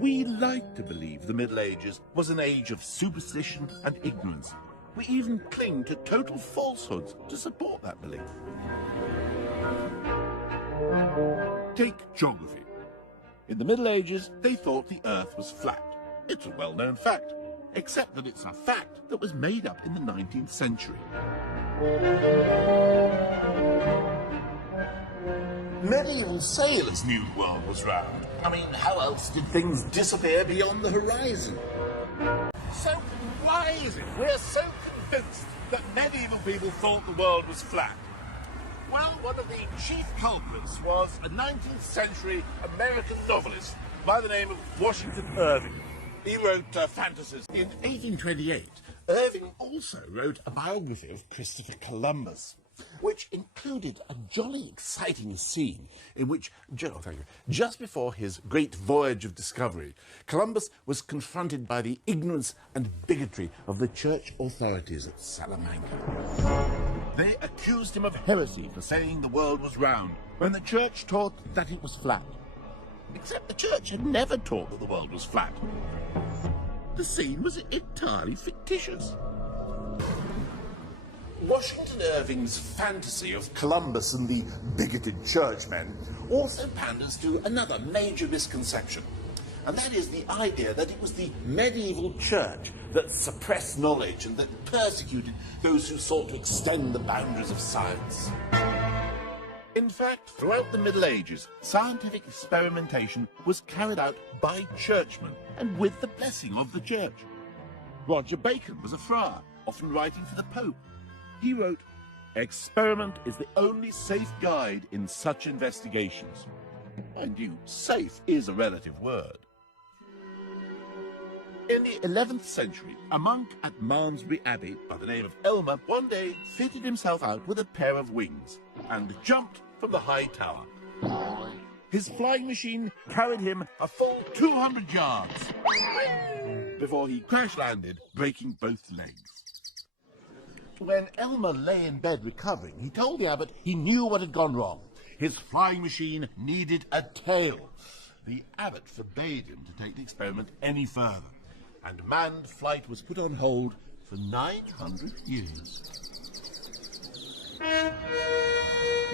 We like to believe the Middle Ages was an age of superstition and ignorance. We even cling to total falsehoods to support that belief. Take geography. In the Middle Ages, they thought the Earth was flat. It's a well-known fact, except that it's a fact that was made up in the 19th century. Medieval sailors knew the world was round. I mean, how else did things disappear beyond the horizon? So why is it we're so convinced that medieval people thought the world was flat? Well, one of the chief culprits was a 19th century American novelist by the name of Washington Irving. He wrote fantasies. In 1828, Irving also wrote a biography of Christopher Columbus, which included a jolly exciting scene in which, just before his great voyage of discovery, Columbus was confronted by the ignorance and bigotry of the church authorities at Salamanca. They accused him of heresy for saying the world was round, when the church taught that it was flat. Except the church had never taught that the world was flat. The scene was entirely fictitious. Washington Irving's fantasy of Columbus and the bigoted churchmen also panders to another major misconception, and that is the idea that it was the medieval church that suppressed knowledge and that persecuted those who sought to extend the boundaries of science. In fact, throughout the Middle Ages, scientific experimentation was carried out by churchmen and with the blessing of the church. Roger Bacon was a friar, often writing for the Pope. He wrote, "Experiment is the only safe guide in such investigations." Mind you, safe is a relative word. In the 11th century, a monk at Malmesbury Abbey by the name of Elmer one day fitted himself out with a pair of wings and jumped from the high tower. His flying machine carried him a full 200 yards before he crash-landed, breaking both legs. When Elmer lay in bed recovering, he told the abbot he knew what had gone wrong. His flying machine needed a tail. The abbot forbade him to take the experiment any further, and manned flight was put on hold for 900 years.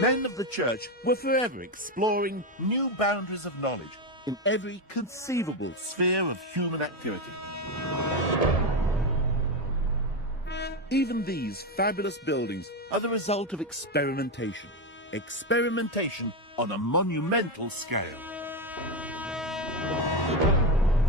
Men of the church were forever exploring new boundaries of knowledge in every conceivable sphere of human activity. Even these fabulous buildings are the result of experimentation. Experimentation on a monumental scale.